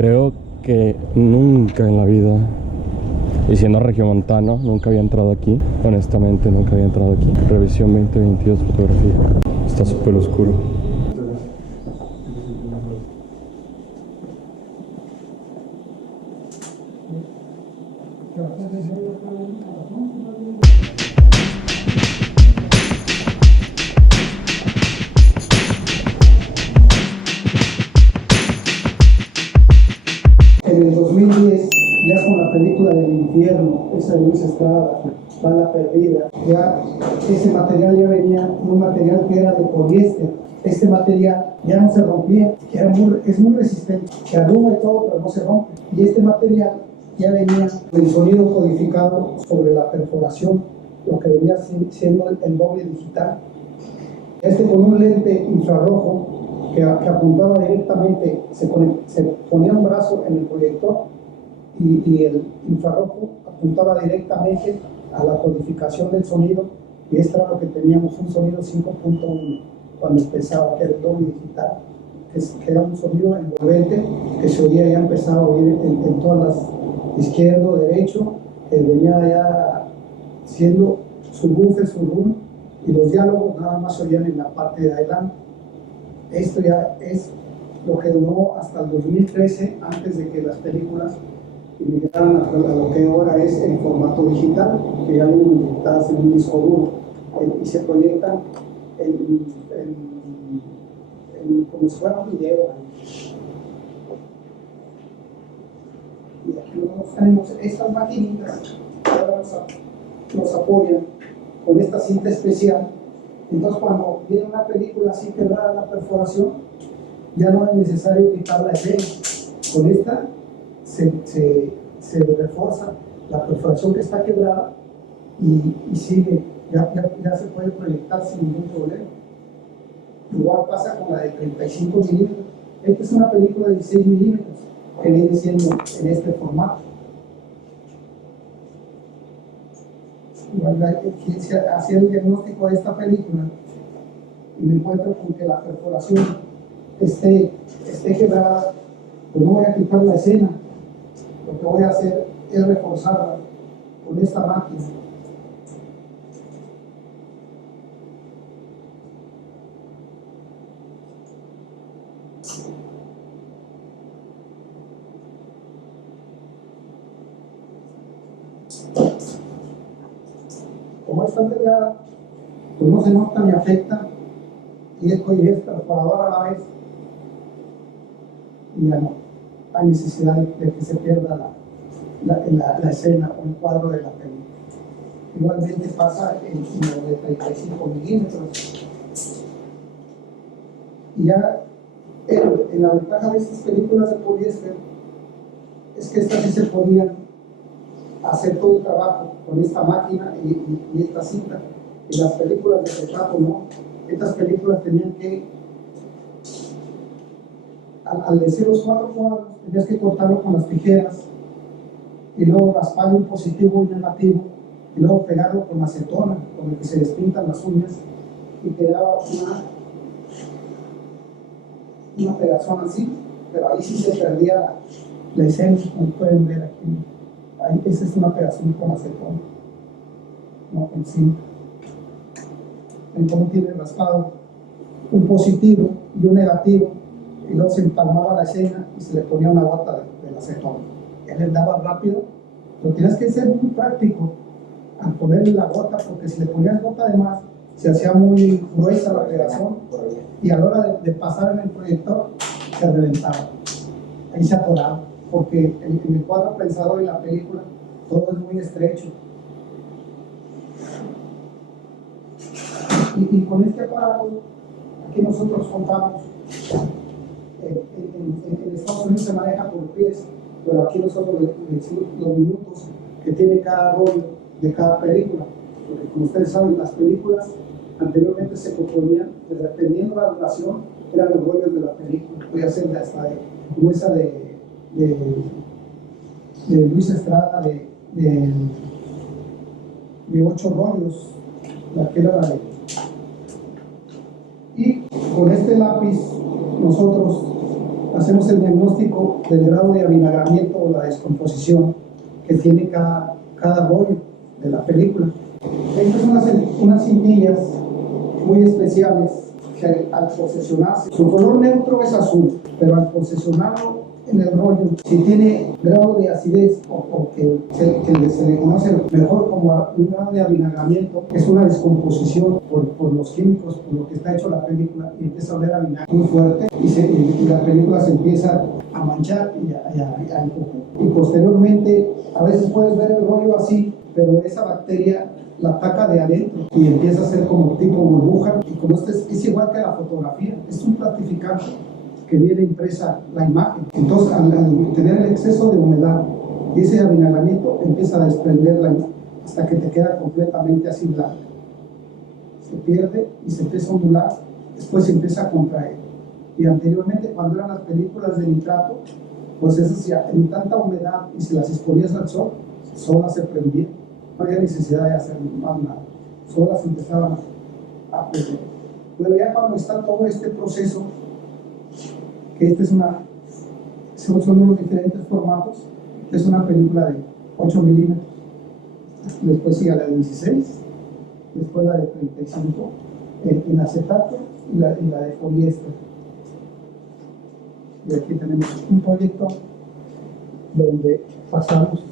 Creo que nunca en la vida, y siendo regiomontano, nunca había entrado aquí. Honestamente, nunca había entrado aquí. Revisión 2022 fotografía. Está súper oscuro. En el 2010, ya con la película del infierno, esa de Luis Estrada, Bala Perdida, ya ese material ya venía, un material que era de poliéster. Este material ya no se rompía, que es muy resistente, se arruga y todo, pero no se rompe. Y este material ya venía el sonido codificado sobre la perforación, lo que venía siendo el doble digital. Con un lente infrarrojo que apuntaba directamente, se ponía un brazo en el proyector y el infrarrojo apuntaba directamente a la codificación del sonido, y esto era lo que teníamos, un sonido 5.1 cuando empezaba, que era el doble digital, que era un sonido envolvente que se oía, ya empezaba a oír en todas las, izquierdo, derecho, que venía ya siendo su buffer, su room, y los diálogos nada más se oían en la parte de adelante. Esto ya es lo que duró hasta el 2013, antes de que las películas migraran a lo que ahora es el formato digital, que ya vienen inyectadas en un disco duro y se proyectan como si fuera un video. Y aquí tenemos estas maquinitas que ahora nos apoyan con esta cinta especial. Entonces, cuando viene una película así quebrada la perforación, ya no es necesario quitar la escena. Con esta se refuerza la perforación que está quebrada y sigue, ya se puede proyectar sin ningún problema. Igual pasa con la de 35 milímetros. Esta es una película de 16 milímetros que viene siendo en este formato. Hacía el diagnóstico de esta película y me encuentro con que la perforación esté quebrada, pues no voy a quitar la escena. Lo que voy a hacer es reforzarla con esta máquina. Como es tan delgada, pues no se nota ni afecta, y es perforadora a la vez, y ya no hay necesidad de que se pierda la escena o el cuadro de la película. Igualmente pasa en los de 35 milímetros. Y ya en la ventaja de estas películas de poliéster es que estas sí se podían hacer todo el trabajo con esta máquina y esta cinta. Y las películas de retrato no. Estas películas tenían que, al decir los 4 cuadros, tenías que cortarlo con las tijeras y luego rasparle un positivo y negativo y luego pegarlo con acetona, con el que se despintan las uñas, y quedaba una pegazón así, pero ahí sí se perdía la esencia, como pueden ver aquí. Ahí, esa es una pegazón con acetona, no con cinta. En cómo tiene raspado un positivo y un negativo, y luego se empalmaba la escena y se le ponía una gota de acetona. Él le daba rápido, pero tienes que ser muy práctico al ponerle la gota, porque si le ponías gota de más, se hacía muy gruesa la pegazón, y a la hora de pasar en el proyector, se reventaba. Ahí se atoraba, porque en el cuadro pensador y la película, todo es muy estrecho. Y con este aparato, aquí nosotros contamos, en Estados Unidos se maneja por pies, pero aquí nosotros le decimos los minutos que tiene cada rollo de cada película, porque como ustedes saben, las películas anteriormente se componían, dependiendo de la duración, eran los rollos de la película. Podía ser hasta como esa de Luis Estrada, de 8 rollos, la que era la de. Y con este lápiz nosotros hacemos el diagnóstico del grado de avinagramiento o la descomposición que tiene cada rollo de la película. Estas son unas cintillas muy especiales que al posesionarse, su color neutro es azul, pero al posesionarlo en el rollo, si tiene grado de acidez o que se le conoce mejor como un grado de avinagramiento, es una descomposición por los químicos, por lo que está hecho la película, y empieza a oler a vinagre muy fuerte y la película se empieza a manchar y a empujar. Y posteriormente, a veces puedes ver el rollo así, pero esa bacteria la ataca de adentro y empieza a ser como tipo burbuja, y como es igual que la fotografía, es un plastificante que viene impresa la imagen. Entonces, al tener el exceso de humedad y ese avinagramiento, empieza a desprender la imagen hasta que te queda completamente así blanca. Se pierde y se empieza a ondular, después se empieza a contraer. Y anteriormente, cuando eran las películas de nitrato, pues esas ya en tanta humedad y si las exponías al sol, solas se prendían. No había necesidad de hacer más nada. Solas empezaban a prender. Pero ya cuando está todo este proceso, que son unos diferentes formatos, es una película de 8 milímetros, después sigue la de 16, después la de 35 en acetato y la de poliéster. Y aquí tenemos un proyecto donde pasamos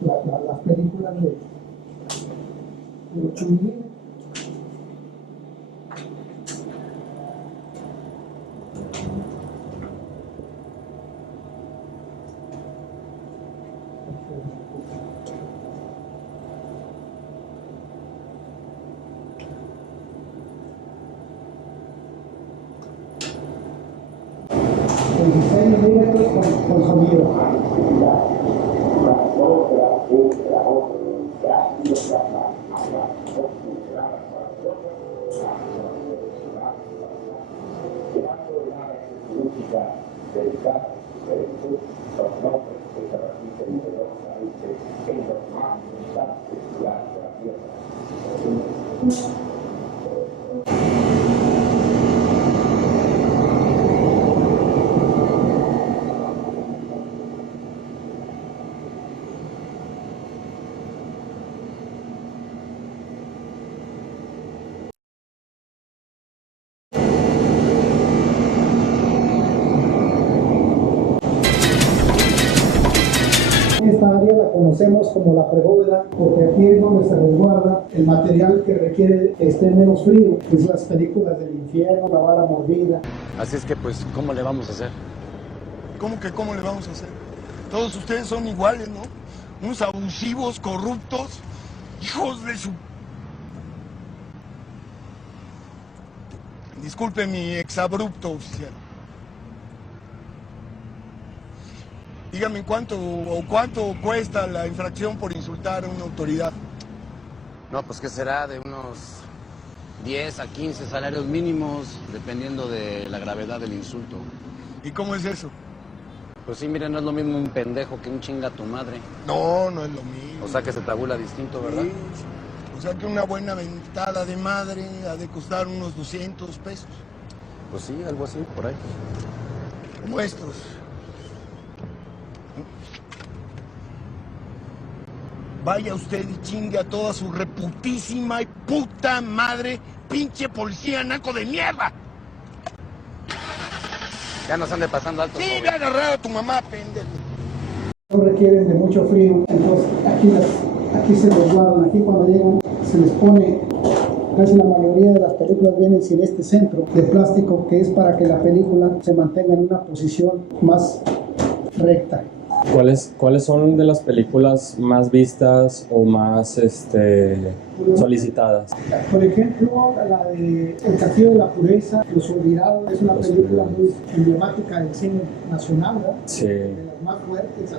las películas de 8 milímetros. Con sonido. Esta área la conocemos como la prebóveda porque aquí es donde se resguarda el material que requiere que esté menos frío, que es las películas del infierno, La bala mordida. Así es que pues, ¿cómo le vamos a hacer? ¿Cómo le vamos a hacer? Todos ustedes son iguales, ¿no? Unos abusivos, corruptos, hijos de su... Disculpe mi exabrupto, oficial. Dígame cuánto cuesta la infracción por insultar a una autoridad. No, pues que será de unos 10 a 15 salarios mínimos, dependiendo de la gravedad del insulto. ¿Y cómo es eso? Pues sí, mira, no es lo mismo un pendejo que un chinga a tu madre. No es lo mismo. O sea que se tabula distinto, ¿verdad? Sí. O sea que una buena ventada de madre ha de costar unos 200 pesos. Pues sí, algo así, por ahí. Como estos. Vaya usted y chingue a toda su reputísima y puta madre, pinche policía naco de mierda. Ya nos ande pasando alto. Sí, ve a agarrar a tu mamá, pendejo. No requieren de mucho frío, entonces aquí se resguardan, aquí cuando llegan se les pone, casi la mayoría de las películas vienen sin este centro de plástico que es para que la película se mantenga en una posición más recta. ¿Cuáles son de las películas más vistas o más solicitadas? Por ejemplo, la de El Castillo de la Pureza, Los Olvidados, es una película muy emblemática del cine nacional, ¿verdad? Sí. De las más fuertes.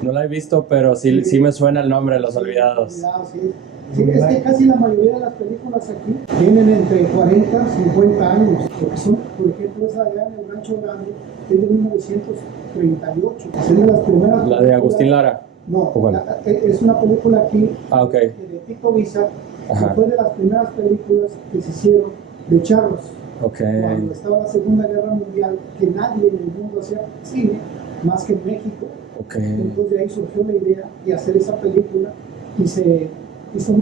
No la he visto, pero sí me suena el nombre, Los Olvidados. Sí. Sí, es que casi la mayoría de las películas aquí tienen entre 40 y 50 años. Porque son, por ejemplo, esa de allá en el Rancho Grande es de 1938. Es de las primeras. ¿La de Agustín Lara? No, bueno. Es una película aquí ok. de Tito Biza, que fue de las primeras películas que se hicieron de charros. Ok. Cuando estaba la Segunda Guerra Mundial, que nadie en el mundo hacía cine más que en México. Ok. Entonces de ahí surgió la idea de hacer esa película y se hizo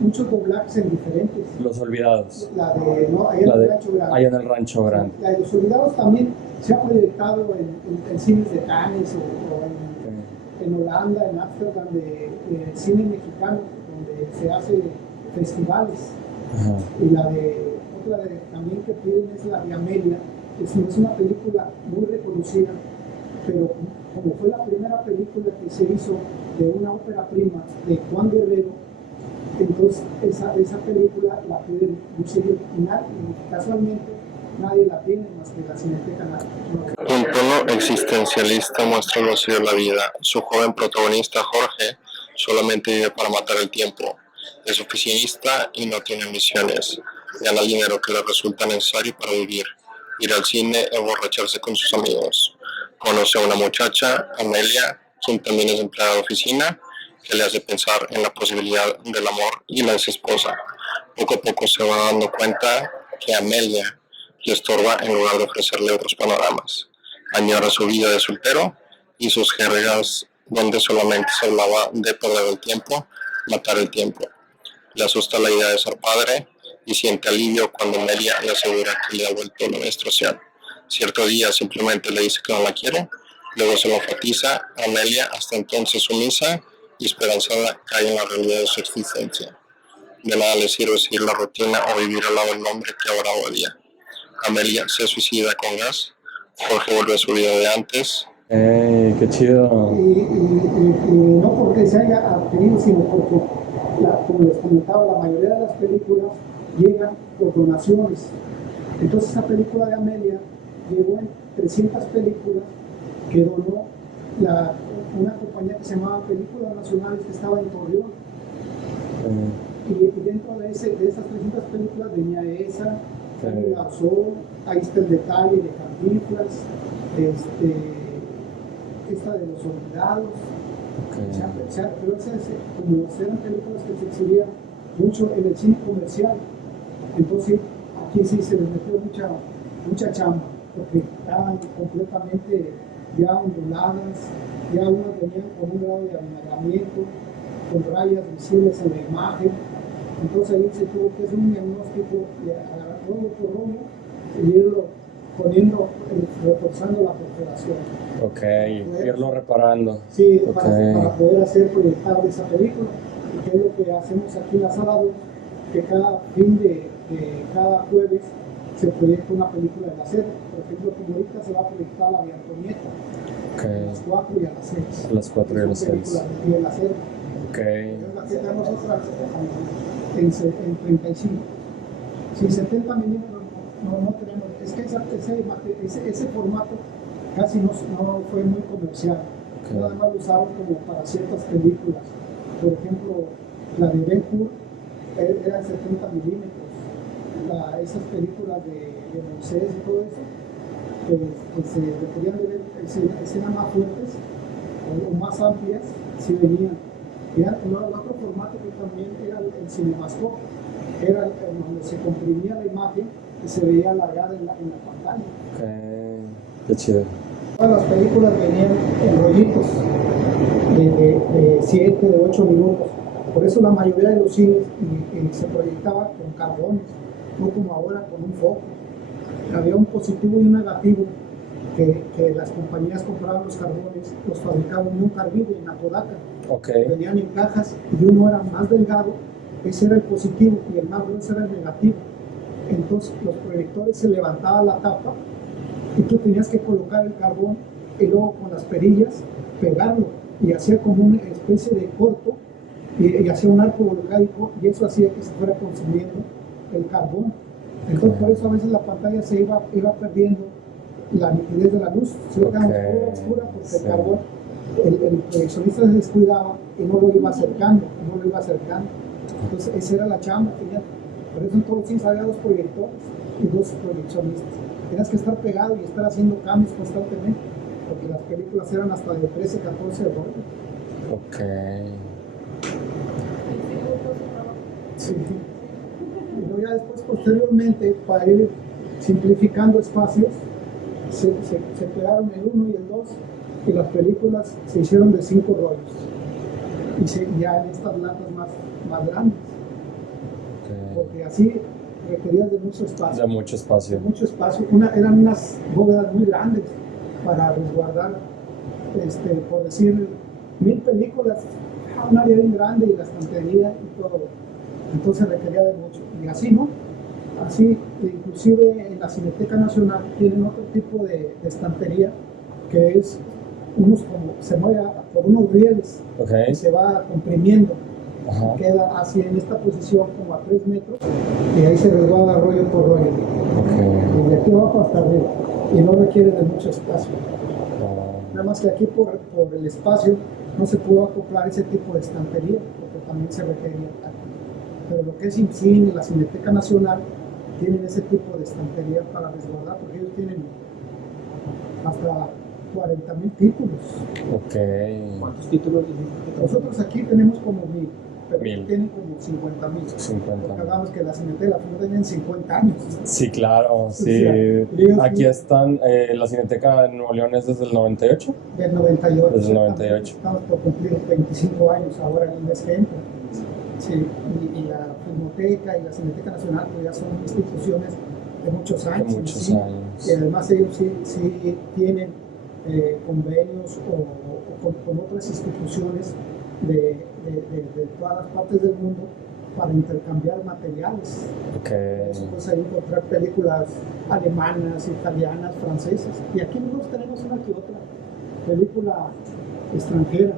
muchos doblajes en diferentes. Los Olvidados. La de, ¿no? Ahí en La el de Rancho Grande. Ahí en el Rancho Grande. La de Los Olvidados también se ha proyectado en cines de Cannes o en Holanda, en Ámsterdam, de cine mexicano, donde se hace festivales. Ajá. Y otra también que piden es la de Amelia, que es una película muy reconocida, pero como fue la primera película que se hizo de una ópera prima de Juan Guerrero, entonces esa película la piden muy seguido y casualmente nadie la tiene más que la Cineteca Nacional. Un tono existencialista muestra el vacío de la vida. Su joven protagonista, Jorge, solamente vive para matar el tiempo. Es oficinista y no tiene ambiciones. Gana el dinero que le resulta necesario para vivir, ir al cine, emborracharse con sus amigos. Conoce a una muchacha, Amelia, quien también es empleada de oficina, que le hace pensar en la posibilidad del amor y la ex esposa. Poco a poco se va dando cuenta que Amelia le estorba en lugar de ofrecerle otros panoramas. Añora su vida de soltero y sus jergas donde solamente se hablaba de perder el tiempo, matar el tiempo. Le asusta la idea de ser padre y siente alivio cuando Amelia le asegura que le ha vuelto la menstruación. Cierto día simplemente le dice que no la quiere, luego se lo enfatiza. Amelia, hasta entonces sumisa y esperanzada, cae en la realidad de su existencia. De nada le sirve seguir la rutina o vivir al lado del hombre que ahora odia. Amelia se suicida con gas, Jorge vuelve a su vida de antes. Qué chido. Y no porque se haya adquirido, sino porque, como les comentaba, la mayoría de las películas llegan por donaciones. Entonces esa película de Amelia llegó en 300 películas que donó una compañía que se llamaba Películas Nacionales, que estaba en Torreón. Y dentro de esas 300 películas venía esa, ahí está El Detalle de Cantinflas, esta de Los Olvidados. Pero como eran películas que se exhibían mucho en el cine comercial, entonces aquí sí se les metió mucha chamba, porque estaban completamente ya onduladas, ya unas venían con un grado de avinagramiento, con rayas visibles en la imagen. Entonces ahí se tuvo que hacer un diagnóstico de agarrar rollo por rollo y irlo poniendo, reforzando la perforación. Ok, irlo reparando. Sí, Okay. para poder hacer proyectar esa película, y que es lo que hacemos aquí en la Sala 2, que cada fin de cada jueves se proyecta una película de la serie. Por ejemplo, como ahorita se va a proyectar La Vía Antonieta, a las 4 y a las 6. A las 4 y a las 6. De la serie. Ok. Tenemos otra en 35. Si 70 milímetros no tenemos. Es que ese formato casi no fue muy comercial. Okay. Nada más lo usaron como para ciertas películas. Por ejemplo, la de Ben Hur era de 70 milímetros. Esas películas de Moisés y todo eso, que se requerían de ver escenas más fuertes o más amplias, sí venían. Y el otro formato que también era el cinemascope, era donde se comprimía la imagen y se veía alargada en la pantalla. Okay. Qué chido. Todas las películas venían en rollitos de 7, de 8 minutos. Por eso la mayoría de los cines se proyectaba con carbones, no como ahora con un foco. Había un positivo y un negativo que las compañías compraban los carbones, los fabricaban en un carbide, en Apodaca. Okay. Venían en cajas y uno era más delgado, ese era el positivo y el más grueso era el negativo. Entonces los proyectores se levantaba la tapa y tú tenías que colocar el carbón y luego con las perillas pegarlo y hacía como una especie de corto y hacía un arco volcánico y eso hacía que se fuera consumiendo el carbón. Entonces por eso a veces la pantalla se iba perdiendo la nitidez de la luz, se iba quedando oscura porque el carbón, el proyeccionista se descuidaba y no lo iba acercando. Entonces esa era la chamba que tenía. Por eso en todos los cines había 2 proyectores y 2 proyeccionistas. Tenías que estar pegado y estar haciendo cambios constantemente, porque las películas eran hasta de 13, 14 rollos. Ok. Sí. Y luego ya después, posteriormente, para ir simplificando espacios, se crearon el 1 y el 2 y las películas se hicieron de 5 rollos y ya en estas latas más grandes, porque así requerías de mucho espacio. De mucho espacio. Mucho espacio. Eran unas bóvedas muy grandes para resguardar, por decir, 1000 películas, un área bien grande y la estantería y todo. Entonces requería de mucho. Y así, ¿no? Así, inclusive en la Cineteca Nacional tienen otro tipo de estantería que es se mueve por unos rieles y se va comprimiendo. Ajá. Queda así en esta posición como a 3 metros y ahí se resguarda rollo por rollo. Y de aquí abajo hasta arriba. Y no requiere de mucho espacio. Nada más que aquí por el espacio no se pudo acoplar ese tipo de estantería porque también se requería aquí. Pero lo que es cine, la Cineteca Nacional, tienen ese tipo de estantería para resguardar porque ellos tienen hasta 40,000 títulos. ¿Cuántos títulos? Nosotros aquí tenemos como 1000, pero 1000. tienen como 50,000. 50. Porque hagamos que la Cineteca tienen 50 años. Sí, claro, sí. O sea, Aquí están, la Cineteca de Nuevo León es desde el 98. Del 98. Desde el 98. Estamos por cumplir 25 años ahora en el mes que entra. Sí, y la Filmoteca y la Cineteca Nacional pues ya son instituciones de muchos años. De muchos años. Y además ellos sí tienen convenios con otras instituciones de todas las partes del mundo para intercambiar materiales. Eso pues ahí encontrar películas alemanas, italianas, francesas. Y aquí nosotros tenemos una que otra película extranjera.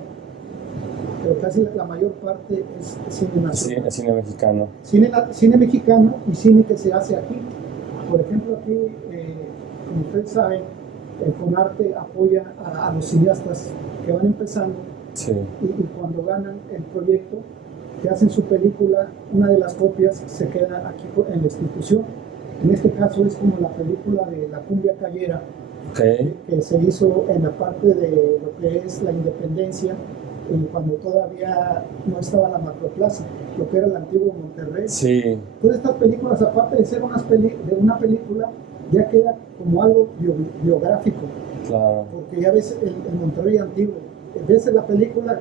Pero casi la mayor parte es cine nacional. Sí, cine mexicano. Cine mexicano y cine que se hace aquí. Por ejemplo, aquí, como ustedes saben, el CONARTE apoya a los cineastas que van empezando. Sí. Y cuando ganan el proyecto, que hacen su película, una de las copias se queda aquí en la institución. En este caso es como la película de La Cumbia Callera, que se hizo en la parte de lo que es la Independencia, cuando todavía no estaba la Macroplaza, lo que era el antiguo Monterrey. Sí. Entonces estas películas, aparte de ser una película, ya queda como algo biográfico. Claro. Porque ya ves el Monterrey antiguo, ves la película,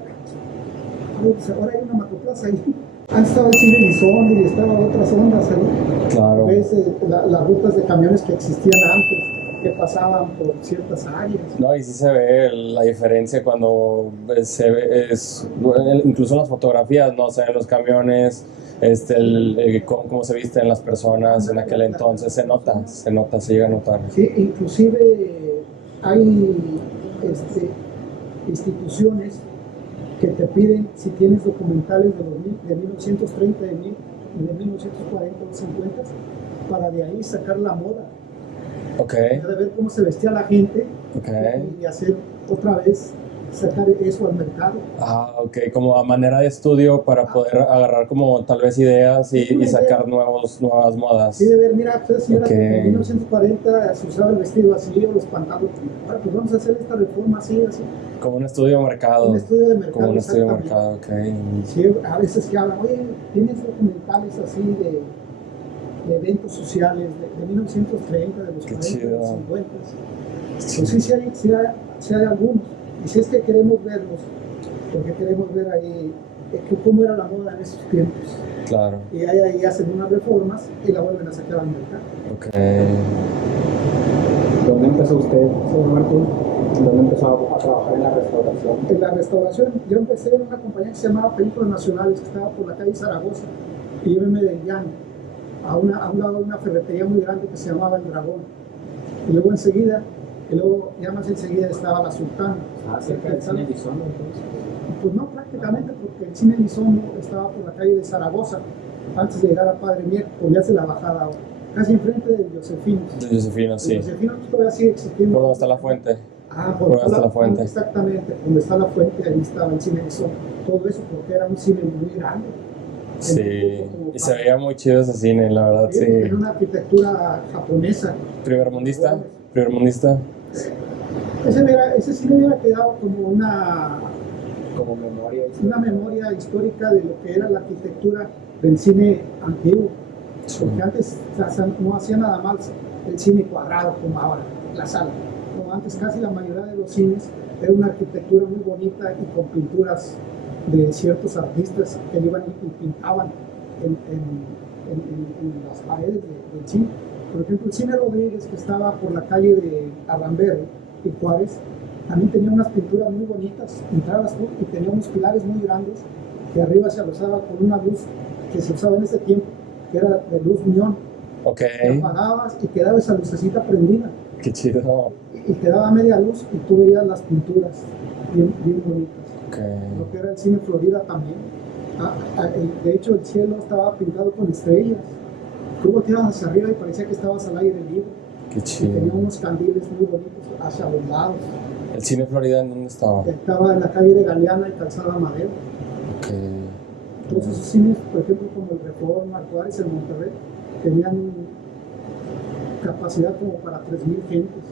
ahora hay una Macroplaza ahí. Antes estaba el cine Elizondo y estaba otras ondas ahí. Claro. Ves las rutas de camiones que existían antes, que pasaban por ciertas áreas. No, y sí se ve la diferencia cuando se ve, incluso en las fotografías, no se ven los camiones, cómo se visten las personas en aquel entonces, se nota, se llega a notar. Sí, inclusive hay instituciones que te piden, si tienes documentales de 1930, de 1940 o 50, para de ahí sacar la moda. De ver cómo se vestía la gente y hacer otra vez, sacar eso al mercado. Como a manera de estudio para poder agarrar como tal vez ideas y sacar nuevas modas. Sí, de ver, mira, pues en 1940 se usaba el vestido así o los pantalones. Ahora pues vamos a hacer esta reforma así. Como un estudio de mercado. Un estudio de mercado. Como un estudio de mercado, Sí, a veces que hablan, oye, tienes documentales así de eventos sociales de 1930, de los 40, de los 50. Pues sí hay algunos. Y si es que queremos verlos, porque queremos ver ahí cómo era la moda en esos tiempos. Claro. Y ahí hacen unas reformas y la vuelven a sacar al mercado. ¿Dónde empezó usted, señor Martín? ¿Dónde empezó a trabajar en la restauración? En la restauración, yo empecé en una compañía que se llamaba Películas Nacionales, que estaba por la calle Zaragoza, y yo me de llano, a un lado de una ferretería muy grande que se llamaba El Dragón. Y luego ya más enseguida estaba La Sultana. Cerca del cine Elizondo, entonces. Pues no, prácticamente, porque el cine Elizondo estaba por la calle de Zaragoza, antes de llegar a Padre Mier, pues ya se la bajada ahora, casi enfrente de Josefinos. De Josefinos, sí. Josefinos todavía sigue existiendo. ¿Por dónde está la fuente? Por donde está la fuente. Exactamente, donde está la fuente, ahí estaba el cine Elizondo. Todo eso porque era un cine muy grande. Sí, y se veía muy chido ese cine, la verdad, sí. Era una arquitectura japonesa. Primermundista. Ese cine hubiera quedado como una memoria histórica de lo que era la arquitectura del cine antiguo. Porque antes no hacía nada más el cine cuadrado como ahora, la sala. Como antes casi la mayoría de los cines era una arquitectura muy bonita y con pinturas de ciertos artistas que iban y pintaban en las paredes del cine. Por ejemplo, el Cine Rodríguez, que estaba por la calle de Arramberry y Juárez, también tenía unas pinturas muy bonitas, entrabas tú y tenía unos pilares muy grandes que arriba se alzaba con una luz que se usaba en ese tiempo, que era de luz neón. Ok. Que apagabas y quedaba esa lucecita prendida. Qué chido. Y quedaba media luz y tú veías las pinturas bien bonitas. Okay. Lo que era el Cine Florida también. De hecho, el cielo estaba pintado con estrellas. Tú volteabas hacia arriba y parecía que estabas al aire libre. Qué chido. Y tenía unos candiles muy bonitos hacia los lados. ¿El Cine Florida en dónde estaba? Estaba en la calle de Galeana y Calzada Madero. Okay. Entonces, esos cines, por ejemplo, como el Reforma, Juárez, en Monterrey, tenían capacidad como para 3,000 gentes.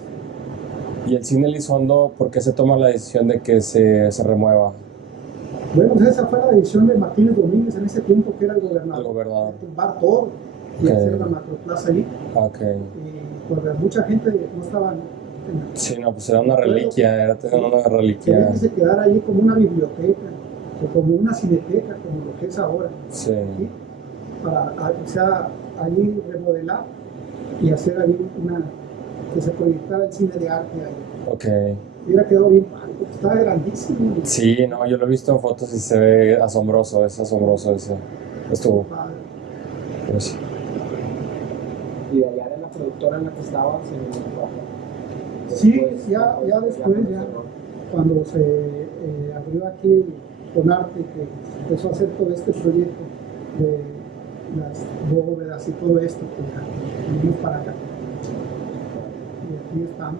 ¿Y el Cine Elizondo, por qué se toma la decisión de que se remueva? Bueno, pues esa fue la decisión de Martínez Domínguez en ese tiempo, que era el gobernador. El gobernador. De tumbar todo y hacer la macroplaza allí. Ok. Y pues mucha gente no estaban. Sí, no, pues era una reliquia, era tener una Quería reliquia. que se quedara allí como una biblioteca o como una cineteca, como lo que es ahora. Sí. ¿Sí? Para, o sea, allí remodelar y hacer allí que se proyectara el cine de arte ahí. Ok. Hubiera quedado bien padre, porque estaba grandísimo. Sí, no, yo lo he visto en fotos y se ve asombroso, es asombroso ese. Estuvo. Padre. Pues, Y de allá de la productora en la que estabas, Sí, ya después, cuando se abrió aquí con arte, que empezó a hacer todo este proyecto de las bóvedas y todo esto, pues ya vinimos para acá. Y aquí estamos.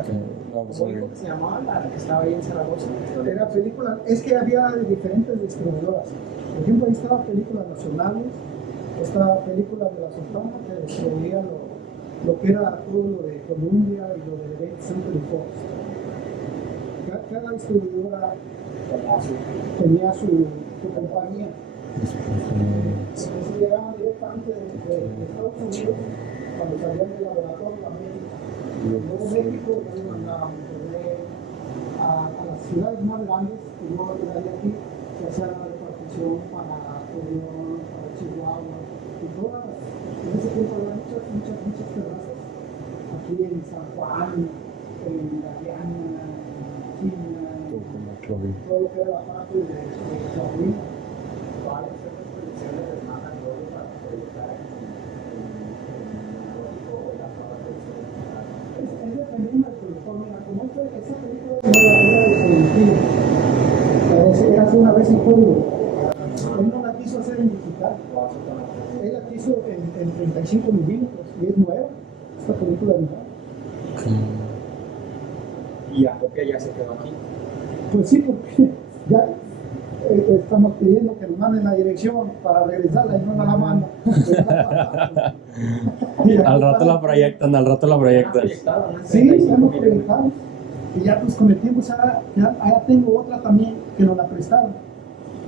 okay. No, pues, ¿cómo dijo que se llamaba la que estaba ahí en Zaragoza? Era película, es que había diferentes distribuidoras. Por ejemplo, ahí estaba Películas Nacionales, estaba Películas de la Sultana, que distribuía lo que era todo lo de Columbia y lo de Red Century Fox. Cada distribuidora tenía su compañía. Entonces llegaban directamente de Estados Unidos cuando salían del laboratorio a México. Luego México ya lo mandaban a las ciudades más grandes, y luego de aquí se hacía la repartición para Torreón, para Chihuahua y todas. En ese tiempo había muchas terrazas aquí en San Juan, en Galeana, en China, todo lo que era la parte de Chavín. ¿Cuáles son las predicciones del Maga Gloria para proyectar en México o la zona de Es dependiendo del productor. Mira, como esa película no la era de Sorrentino, era hace una vez en Hollywood. Él no la quiso hacer en digital. Él la quiso en 35 milímetros y es nueva. Esta película es nueva. Y a Coque ya se quedó aquí. Pues sí, porque ya estamos pidiendo que nos manden la dirección para regresarla y no nos la mandan. al rato la proyectan, al rato la proyectan. Sí, estamos proyectados. Y ya pues con el tiempo ya tengo otra también que nos la prestaron.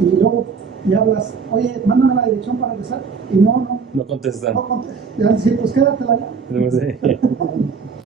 Y luego ya hablas, oye, mándame la dirección para regresar. Y no No contestan. contestan. Ya decir, pues quédatela ya. No sé.